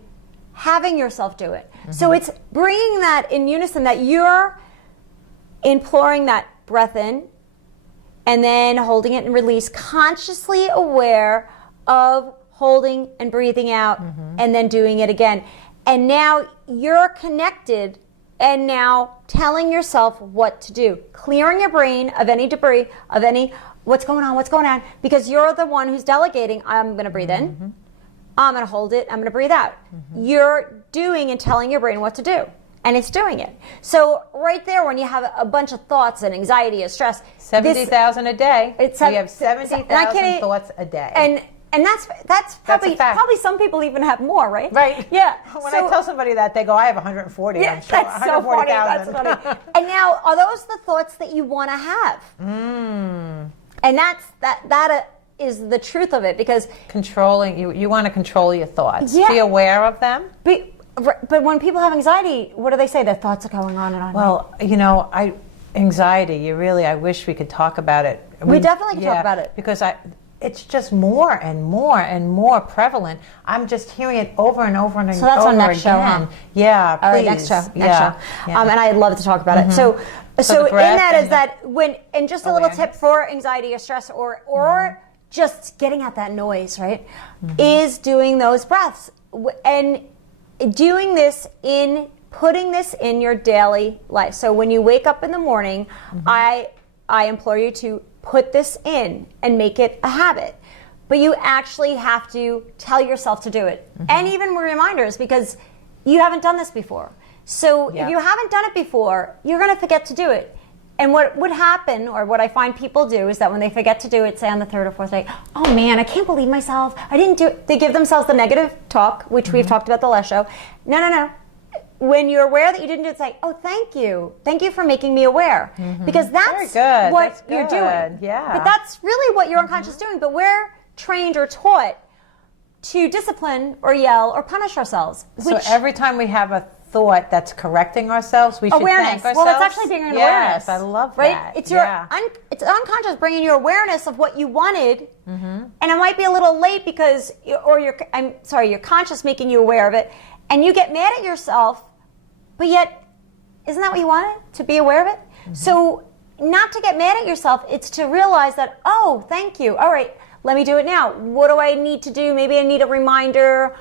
having yourself do it. So it's bringing that in unison, that you're imploring that breath in and then holding it and release, consciously aware of holding and breathing out and then doing it again. And now you're connected and now telling yourself what to do, clearing your brain of any debris, of any what's going on, because you're the one who's delegating. I'm going to breathe in, I'm going to hold it, I'm going to breathe out. You're doing and telling your brain what to do, and it's doing it. So right there, when you have a bunch of thoughts and anxiety and stress, 70,000 a day. We have 70,000 thoughts a day. And that's probably some people even have more, right? Right. Yeah. When I tell somebody that, they go, I have 140. Yeah, I'm sure. that's so funny. That's funny. And now, are those the thoughts that you want to have? And that is the truth of it, because controlling, you want to control your thoughts. Yeah. Be aware of them. But when people have anxiety, what do they say? Their thoughts are going on and on. Well, anxiety, I wish we could talk about it. We definitely can talk about it. Because it's just more and more and more prevalent. I'm just hearing it over and over and over again. So that's on next show, huh? Yeah, please. All right, next show. Yeah. And I'd love to talk about it. So in that is that and just a little tip for anxiety or stress or just getting out that noise, right? Is doing those breaths and doing this putting this in your daily life. So when you wake up in the morning, I implore you to put this in and make it a habit. But you actually have to tell yourself to do it. And even reminders, because you haven't done this before. So if you haven't done it before, you're going to forget to do it. And what would happen, or what I find people do, is that when they forget to do it, say on the 3rd or 4th day, oh man, I can't believe myself, I didn't do it. They give themselves the negative talk, which we've talked about the last show. No. When you're aware that you didn't do it, say, oh, thank you for making me aware. Because that's what you're doing. Yeah. But that's really what your unconscious is doing. But we're trained or taught to discipline or yell or punish ourselves. So every time we have a thought that's correcting ourselves, we should Awareness. thank ourselves. Well, it's actually being an awareness. Yes, I love right? that. It's your it's unconscious bringing you awareness of what you wanted, and it might be a little late because, or your conscious making you aware of it, and you get mad at yourself, but yet, isn't that what you wanted? To be aware of it? So, not to get mad at yourself, it's to realize that, oh, thank you. All right, let me do it now. What do I need to do? Maybe I need a reminder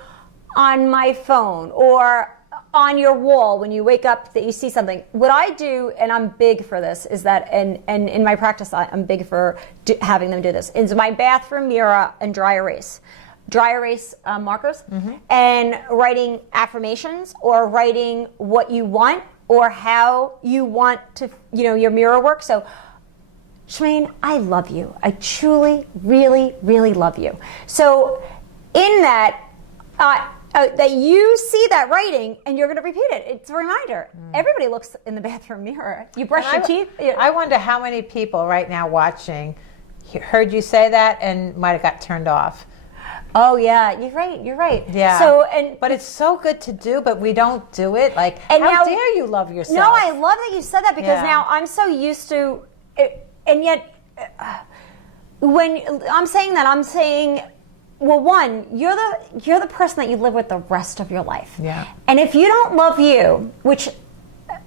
on my phone or on your wall when you wake up that you see something. What I do, and I'm big for this, is that, and in my practice, I'm big for having them do this, is my bathroom mirror and dry erase. Dry erase markers, and writing affirmations or writing what you want or how you want to, your mirror work. So, Shimane, I love you. I truly, really, really love you. So, in that, that you see that writing and you're going to repeat it. It's a reminder. Everybody looks in the bathroom mirror. You brush your teeth. I wonder how many people right now watching heard you say that and might have got turned off. Oh yeah, you're right. You're right. Yeah. So but it's so good to do, but we don't do it. Like, and how now, dare you love yourself? No, I love that you said that because now I'm so used to it, and yet when I'm saying that, I'm saying, well, one, you're the person that you live with the rest of your life. Yeah. And if you don't love you, which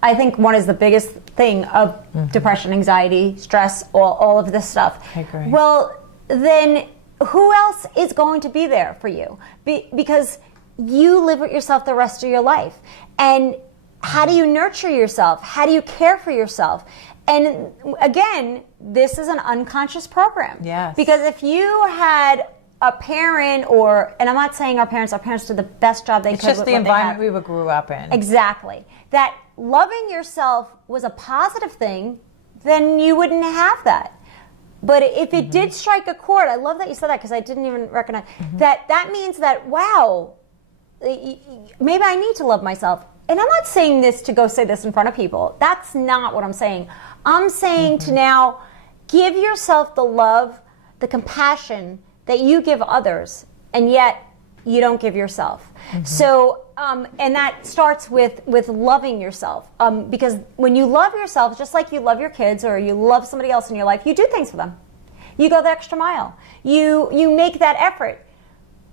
I think one is the biggest thing of depression, anxiety, stress, all of this stuff. I agree. Well, then who else is going to be there for you? Because you live with yourself the rest of your life. And how do you nurture yourself? How do you care for yourself? And again, this is an unconscious program. Yes. Because if you had a parent, and I'm not saying our parents did the best job they could. It's just with the what environment they we grew up in. Exactly. That loving yourself was a positive thing, then you wouldn't have that. But if it did strike a chord, I love that you said that because I didn't even recognize that means that, wow, maybe I need to love myself. And I'm not saying this to go say this in front of people. That's not what I'm saying. I'm saying to now give yourself the love, the compassion that you give others, and yet you don't give yourself. So, and that starts with loving yourself. Because when you love yourself, just like you love your kids or you love somebody else in your life, you do things for them. You go the extra mile. You make that effort.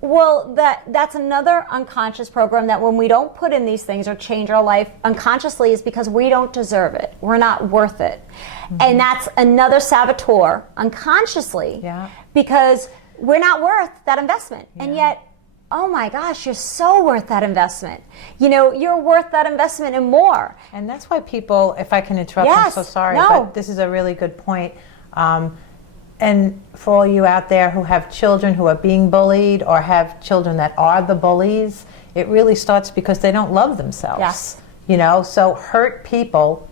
Well, that's another unconscious program that when we don't put in these things or change our life unconsciously is because we don't deserve it. We're not worth it. And that's another saboteur unconsciously because we're not worth that investment. And yet, oh my gosh, you're so worth that investment. You're worth that investment and more. And that's why people, if I can interrupt, I'm so sorry, but this is a really good point. And for all you out there who have children who are being bullied or have children that are the bullies, it really starts because they don't love themselves. Yes. So hurt people.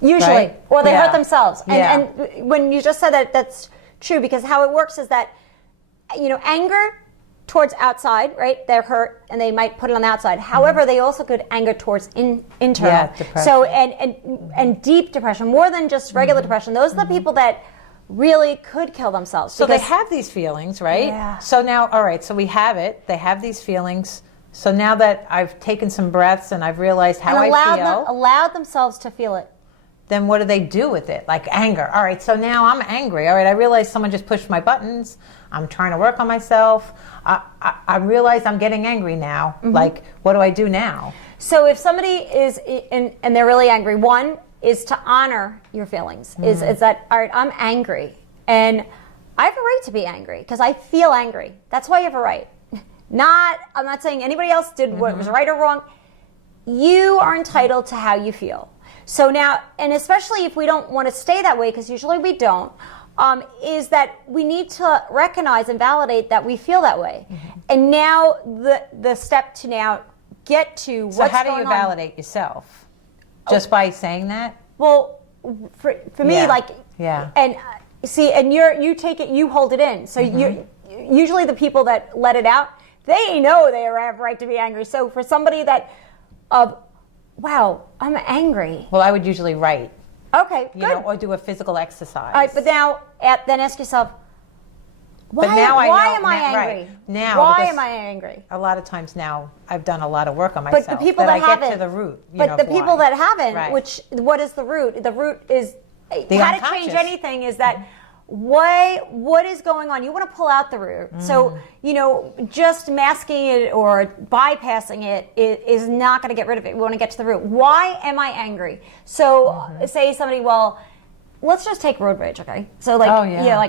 Usually. Right? Or they hurt themselves. Yeah. And when you just said that, that's true because how it works is that, anger towards outside, right? They're hurt and they might put it on the outside. However, they also could anger towards internal. Yeah, depression. So, and deep depression, more than just regular depression. Those are the people that really could kill themselves. So they have these feelings, right? Yeah. So now, all right, so we have it. They have these feelings. So now that I've taken some breaths and I've realized how I feel. Allowed themselves to feel it. Then what do they do with it? Like anger. All right, so now I'm angry. All right, I realize someone just pushed my buttons. I'm trying to work on myself. I realize I'm getting angry now. Like, what do I do now? So if somebody is, and they're really angry, one is to honor your feelings. Is that, all right, I'm angry. And I have a right to be angry because I feel angry. That's why you have a right. I'm not saying anybody else did what was right or wrong. You are entitled to how you feel. So now, and especially if we don't want to stay that way, because usually we don't, is that we need to recognize and validate that we feel that way. And now the step to now get to what's going on. So how do you validate yourself? Just by saying that? Well, for me, and see, and you take it, you hold it in. So you're usually the people that let it out, they know they have a right to be angry. So for somebody that, wow, I'm angry. Well, I would usually write. Okay, good. Or do a physical exercise. All right, but now then ask yourself, But now I know. Why am I angry? Right. Now, why because am I angry? a lot of times now, I've done a lot of work on myself. But the people that I haven't, get to the root. but the people that haven't, Right. what is the root? The root is The how to unconscious. change anything is that what is going on? You want to pull out the root. So, just masking it or bypassing it is not going to get rid of it. We want to get to the root. Why am I angry? So, say somebody, well, let's just take road rage, okay? So,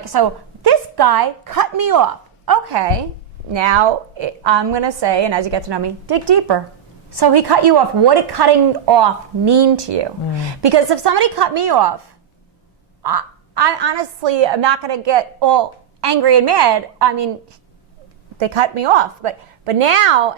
so this guy cut me off. Okay, now I'm going to say, and as you get to know me, dig deeper. So he cut you off. What did cutting off mean to you? Because if somebody cut me off, I honestly am not going to get all angry and mad. I mean, they cut me off. But now,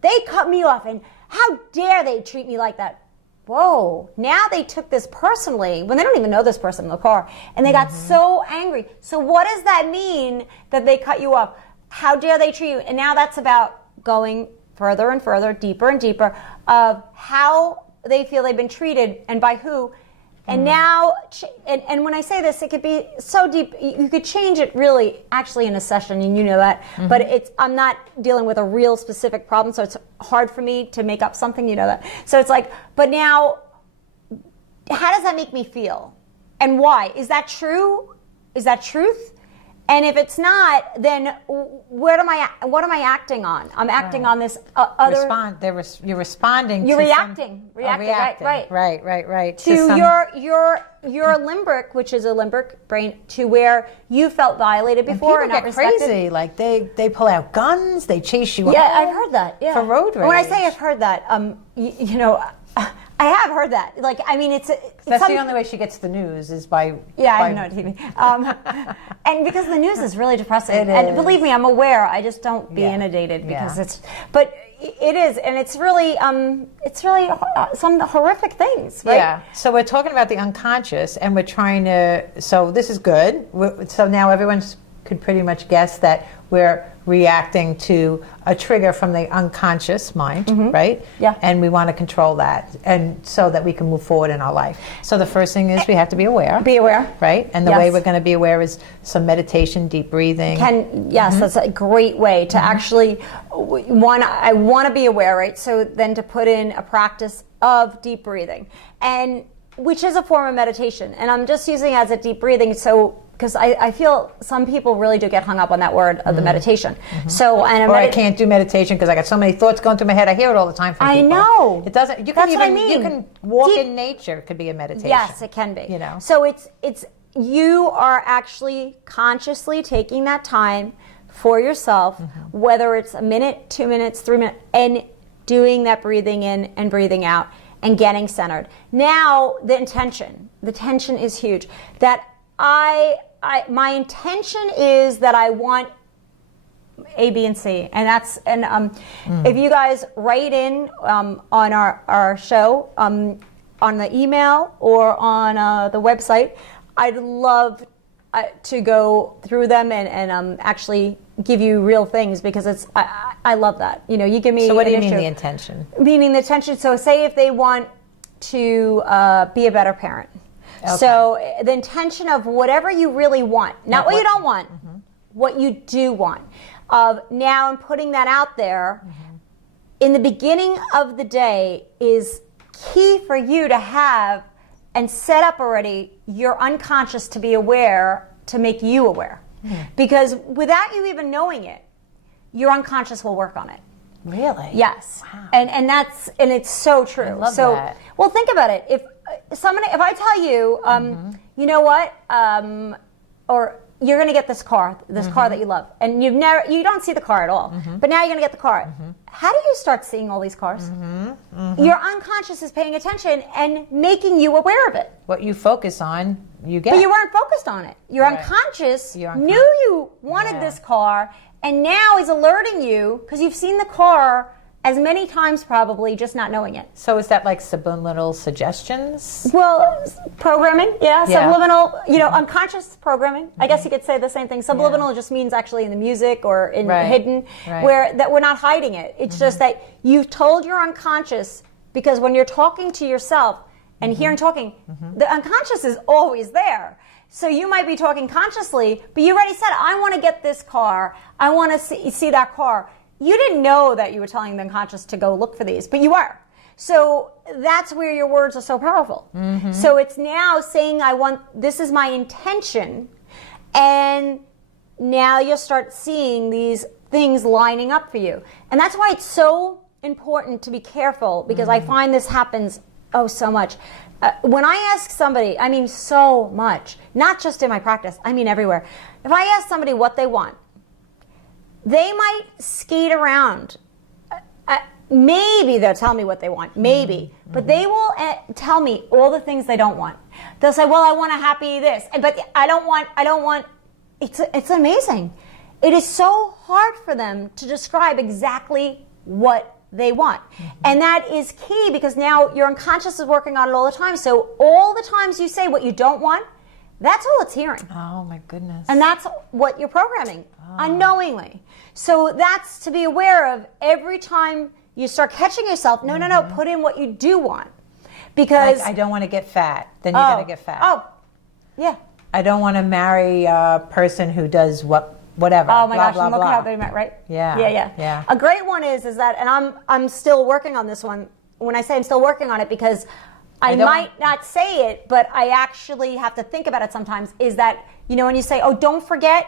they cut me off, and how dare they treat me like that? Whoa, now they took this personally when they don't even know this person in the car, and they got so angry. So what does that mean that they cut you off? How dare they treat you? And now that's about going further and further, deeper and deeper of how they feel they've been treated and by who. And now, and when I say this, it could be so deep, you could change it really actually in a session, and you know that, but I'm not dealing with a real specific problem, so it's hard for me to make up something, you know that. So it's like, but now, how does that make me feel? And why? Is that true? Is that truth? And if it's not, then what am I acting on? I'm acting on this other. You're responding. You're to reacting. Right. Right. To your limbic, which is a limbic brain, to where you felt violated before and people not get respected. crazy. Like they pull out guns. They chase you. Yeah, home I've heard that. Yeah. For road rage. When I say I've heard that, I have heard that. Like, I mean, That's the only way she gets the news is by. Yeah, I have no TV. And because the news is really depressing. It and is. believe me, I'm aware. I just don't be inundated because but it is, and it's really some horrific things, right? Yeah. So we're talking about the unconscious, and we're trying to. So this is good. So now everyone could pretty much guess that we're reacting to a trigger from the unconscious mind, right? Yeah. And we want to control that, and so that we can move forward in our life. So the first thing is we have to be aware. Be aware. Right? And the way we're going to be aware is some meditation, deep breathing. That's a great way to actually I want to be aware, right? So then to put in a practice of deep breathing, and which is a form of meditation. And I'm just using it as a deep breathing because I feel some people really do get hung up on that word of the meditation. So, I can't do meditation because I got so many thoughts going through my head. I hear it all the time from people. I know. It doesn't. You can That's even what I mean. you can walk in nature. It could be a meditation. Yes, it can be. You know. So it's you are actually consciously taking that time for yourself, whether it's a minute, 2 minutes, 3 minutes, and doing that breathing in and breathing out and getting centered. Now the tension is huge. That my intention is that I want A, B, and C, and if you guys write in on our show on the email or on the website, I'd love to go through them and actually give you real things because I love that. You give me. So what do you an mean issue. the intention? Meaning the intention. So say if they want to be a better parent. Okay. So the intention of whatever you really want, not what you don't want, what you do want. Now I'm putting that out there. In the beginning of the day is key for you to have and set up already your unconscious to be aware, to make you aware. Because without you even knowing it, your unconscious will work on it. Really? Yes. Wow. And it's so true. I love that. Well, think about it. If I tell you, you know what, or you're going to get this car that you love, and you don't see the car at all, but now you're going to get the car. How do you start seeing all these cars? Your unconscious is paying attention and making you aware of it. What you focus on, you get. But you weren't focused on it. Your unconscious knew you wanted this car, and now is alerting you because you've seen the car as many times probably, just not knowing it. So is that like subliminal suggestions? Well, programming, subliminal, unconscious programming. I guess you could say the same thing. Subliminal just means actually in the music or in hidden, where that we're not hiding it. It's just that you've told your unconscious, because when you're talking to yourself, and hearing talking, the unconscious is always there. So you might be talking consciously, but you already said, I want to get this car. I want to see that car. You didn't know that you were telling the unconscious to go look for these, but you were. So that's where your words are so powerful. So it's now saying, this is my intention, and now you'll start seeing these things lining up for you. And that's why it's so important to be careful, because I find this happens so much. When I ask somebody, I mean so much, not just in my practice, I mean everywhere. If I ask somebody what they want, they might skate around. Maybe they'll tell me what they want, maybe. But they will tell me all the things they don't want. They'll say, well, I want a happy this, but I don't want. It's amazing. It is so hard for them to describe exactly what they want. And that is key, because now your unconscious is working on it all the time. So all the times you say what you don't want, that's all it's hearing. Oh my goodness. And that's what you're programming unknowingly. So that's to be aware of every time you start catching yourself. No, put in what you do want. Because like, I don't want to get fat. Then you're going to get fat. Oh, yeah. I don't want to marry a person who does whatever. Oh my blah, gosh, blah, look blah. how they met, right? Yeah. A great one is that, and I'm still working on this one. When I say I'm still working on it, because I might not say it, but I actually have to think about it sometimes, is that, when you say, oh, don't forget,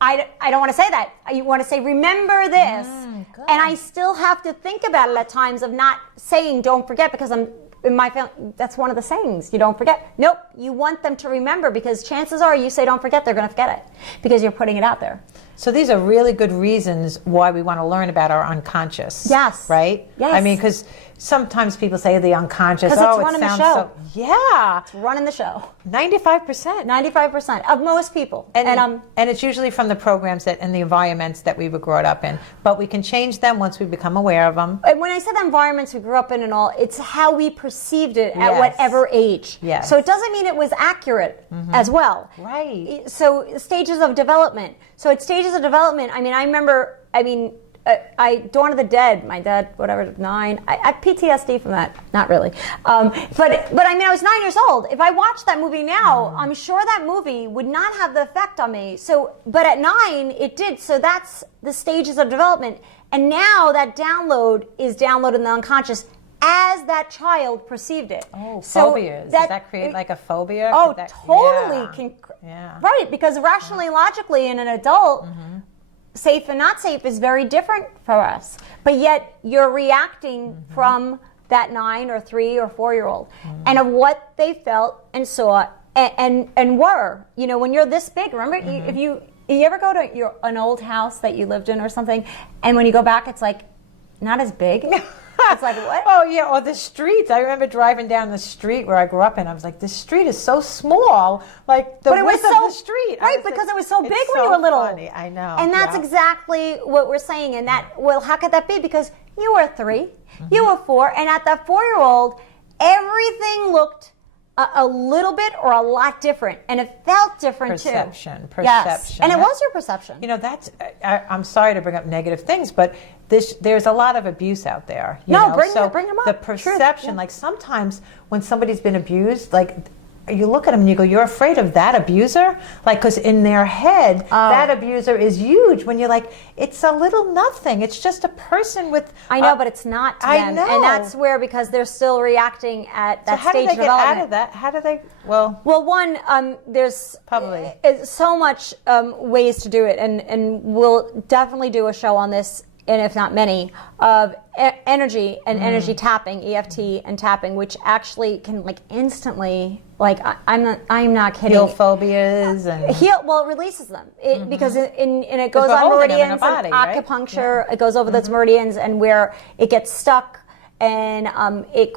I don't want to say that. You want to say, remember this. And I still have to think about it at times of not saying don't forget, because I'm in my family, that's one of the sayings. You don't forget. Nope. You want them to remember, because chances are you say don't forget, they're going to forget it, because you're putting it out there. So these are really good reasons why we want to learn about our unconscious. Yes. Right? Yes. I mean, because sometimes people say the unconscious. Because it's running the show. Yeah. It's running the show. 95%. 95% of most people. And it's usually from the programs and the environments that we were brought up in. But we can change them once we become aware of them. And when I say the environments we grew up in and all, it's how we perceived it at whatever age. Yes. So it doesn't mean it was accurate as well. Right. So stages of development. So at stages of development, I remember, Dawn of the Dead, my dad, whatever, 9. I have PTSD from that. Not really. But I was 9 years old. If I watched that movie now, I'm sure that movie would not have the effect on me. So, but at 9, it did. So that's the stages of development. And now that download is downloaded in the unconscious as that child perceived it. Oh, so phobias. Does that create like a phobia? Oh, totally. Yeah. Right, because rationally, logically, in an adult, safe and not safe is very different for us. But yet you're reacting from that 9 or 3 or 4-year-old and of what they felt and saw and were. When you're this big, remember, if you ever go to an old house that you lived in or something, and when you go back, it's like not as big. It's like, what? Oh, yeah, or the streets. I remember driving down the street where I grew up in. I was like, this street is so small. Like, the width of the street. Right, because it was so big when you were little. Funny. I know. And that's exactly what we're saying. And that, well, how could that be? Because you were 3, you were 4, and at that 4-year-old, everything looked a little bit or a lot different, and it felt different perception. Yes. And it was your perception. That's. I'm sorry to bring up negative things, but there's a lot of abuse out there. Bring them up. The perception, like sometimes when somebody's been abused, like you look at them and you go, you're afraid of that abuser? Like, because in their head, that abuser is huge. When you're like, it's a little nothing. It's just a person with... I know, but it's not to them. I know. And that's where, because they're still reacting at that stage of development. How do they get out of that? How do they... Well, one, there's probably so much ways to do it. And we'll definitely do a show on this, and if not many, of energy and energy tapping, EFT and tapping, which actually can like instantly, like I'm not kidding. Heal phobias and it releases them because it goes on meridians body, and acupuncture. It goes over those meridians, and where it gets stuck, and it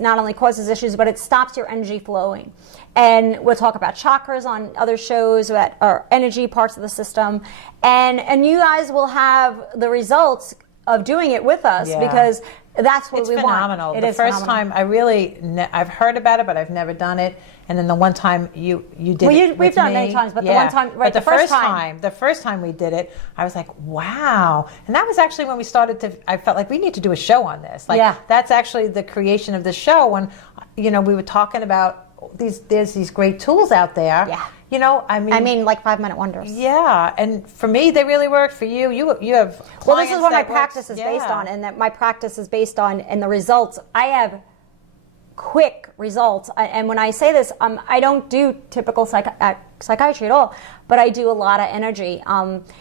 not only causes issues, but it stops your energy flowing. And we'll talk about chakras on other shows that are energy parts of the system. And you guys will have the results of doing it with us because that's what it's we phenomenal. want. The first time I really, I've heard about it, but I've never done it. And then the one time you did it we've done it me, many times, but the one time, right? But the first time we did it, I was like, wow. And that was actually when we started to. I felt like we need to do a show on this. Like that's actually the creation of the show. When we were talking about there's these great tools out there. Yeah. I mean, like 5-minute wonders. Yeah, and for me, they really work. For you, you have clients. Well, this is what my practice is based on, and that my practice is based on, and the results. I have quick results, and when I say this, I don't do typical psychiatry at all, but I do a lot of energy.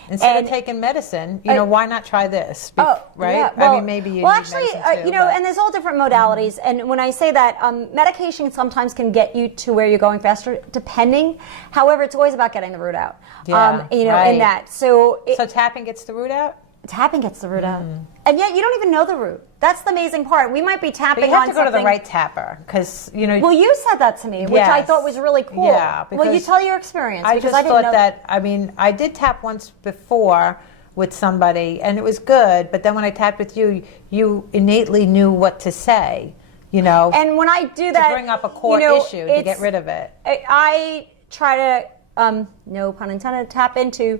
Instead of taking medicine, why not try this? Right? Yeah, well, maybe you. Well, need actually, medicine too, and there's all different modalities. And when I say that, medication sometimes can get you to where you're going faster, depending. However, it's always about getting the root out. Yeah, in that. So tapping gets the root out. Tapping gets the root out, and yet you don't even know the root. That's the amazing part. We might be tapping. But you have on to go to the something. right tapper because Well, you said that to me, which I thought was really cool. Yeah. Well, you tell your experience. I because just I didn't thought know that. I mean, I did tap once before with somebody, and it was good. But then when I tapped with you, you innately knew what to say. And when I do that, to bring up a core issue to get rid of it. I try to, no pun intended, tap into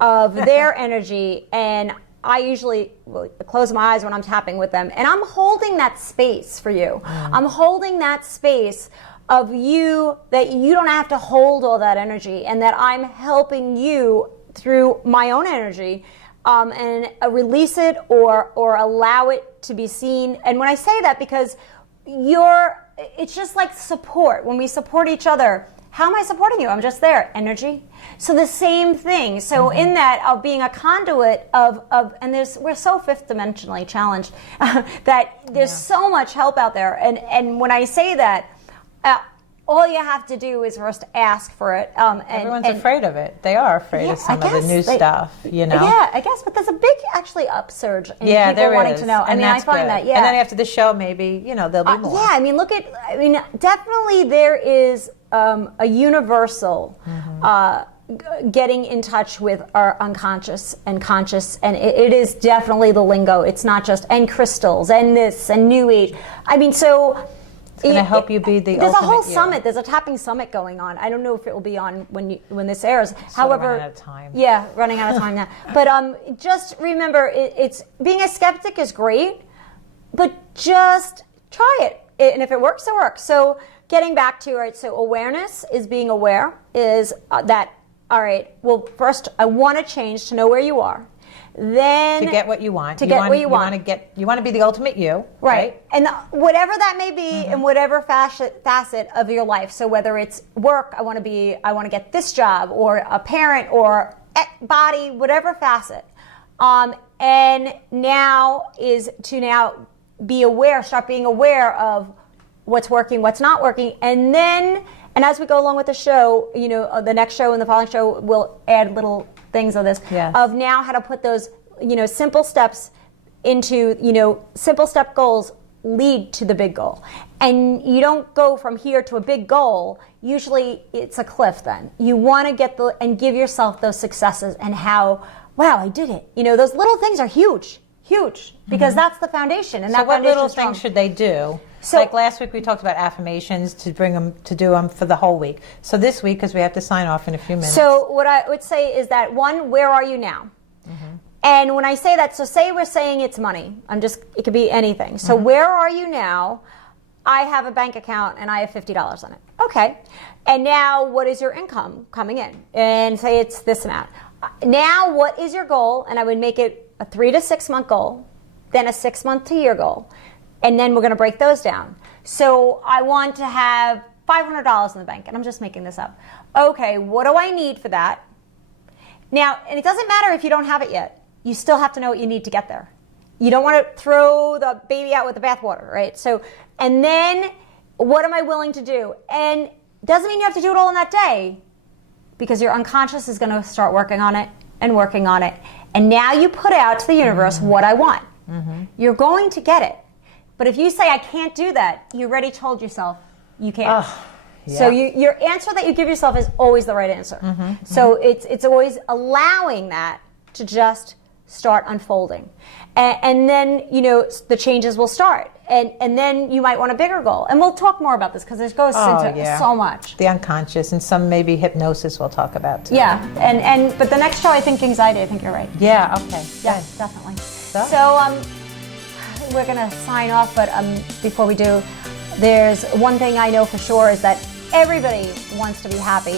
their energy, and I usually close my eyes when I'm tapping with them, and I'm holding that space for you. I'm holding that space of you, that you don't have to hold all that energy, and that I'm helping you through my own energy and release it or allow it to be seen. And when I say that, because it's just like support. When we support each other, how am I supporting you? I'm just there. Energy. So the same thing. So in that, of being a conduit of and we're so fifth dimensionally challenged that there's so much help out there. And when I say that, all you have to do is first ask for it. Everyone's afraid of it. They are afraid of some of the new stuff, Yeah, I guess. But there's a big, actually, upsurge in people wanting to know. And I find that, And then after the show, maybe, there'll be more. Yeah, definitely there is a universal getting in touch with our unconscious and conscious, and it is definitely the lingo. It's not just, and crystals, and this, and New Age. It's going to help you be the There's ultimate a whole you. summit. There's a tapping summit going on. I don't know if it will be on when this airs. However, running out of time. Yeah, running out of time now. But just remember, it's being a skeptic is great, but just try it. And if it works, it works. So getting back to so awareness is being aware. Is that all right? Well, first I want to change to know where you are. Then to get what you want. You want to be the ultimate you. Right. And whatever that may be in whatever facet of your life. So whether it's work, I want to get this job, or a parent, or body, whatever facet. And now is to be aware, start being aware of what's working, what's not working. And then, and as we go along with the show, the next show and the following show, we'll add little things of this, of now how to put those, simple steps into, simple step goals lead to the big goal. And you don't go from here to a big goal. Usually it's a cliff then. You want to get and give yourself those successes and how, wow, I did it. Those little things are huge, because that's the foundation. And so what little things should they do? So, like last week we talked about affirmations to do them for the whole week. So this week, because we have to sign off in a few minutes. So what I would say is that, one, where are you now? And when I say that, so say we're saying it's money. It could be anything. So where are you now? I have a bank account and I have $50 on it. Okay. And now what is your income coming in? And say it's this amount. Now what is your goal? And I would make it a 3 to 6 month goal, then a 6 month to year goal. And then we're going to break those down. So I want to have $500 in the bank, and I'm just making this up. Okay, what do I need for that? Now, and it doesn't matter if you don't have it yet. You still have to know what you need to get there. You don't want to throw the baby out with the bathwater, right? So, and then what am I willing to do? And doesn't mean you have to do it all in that day, because your unconscious is going to start working on it and working on it. And now you put out to the universe what I want. You're going to get it. But if you say, I can't do that, you already told yourself you can't. So your answer that you give yourself is always the right answer. So it's always allowing that to just start unfolding. And then, you know, the changes will start. And then you might want a bigger goal. And we'll talk more about this because it goes into so much. The unconscious and some maybe hypnosis we'll talk about too. Yeah, but the next show, I think anxiety, I think you're right. Yeah, okay. Yes, definitely. So we're going to sign off, but before we do, there's one thing I know for sure is that everybody wants to be happy.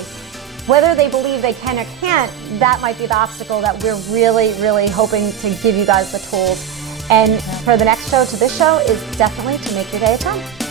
Whether they believe they can or can't, that might be the obstacle that we're really, really hoping to give you guys the tools. And for the next show to this show is definitely to make your day a 10.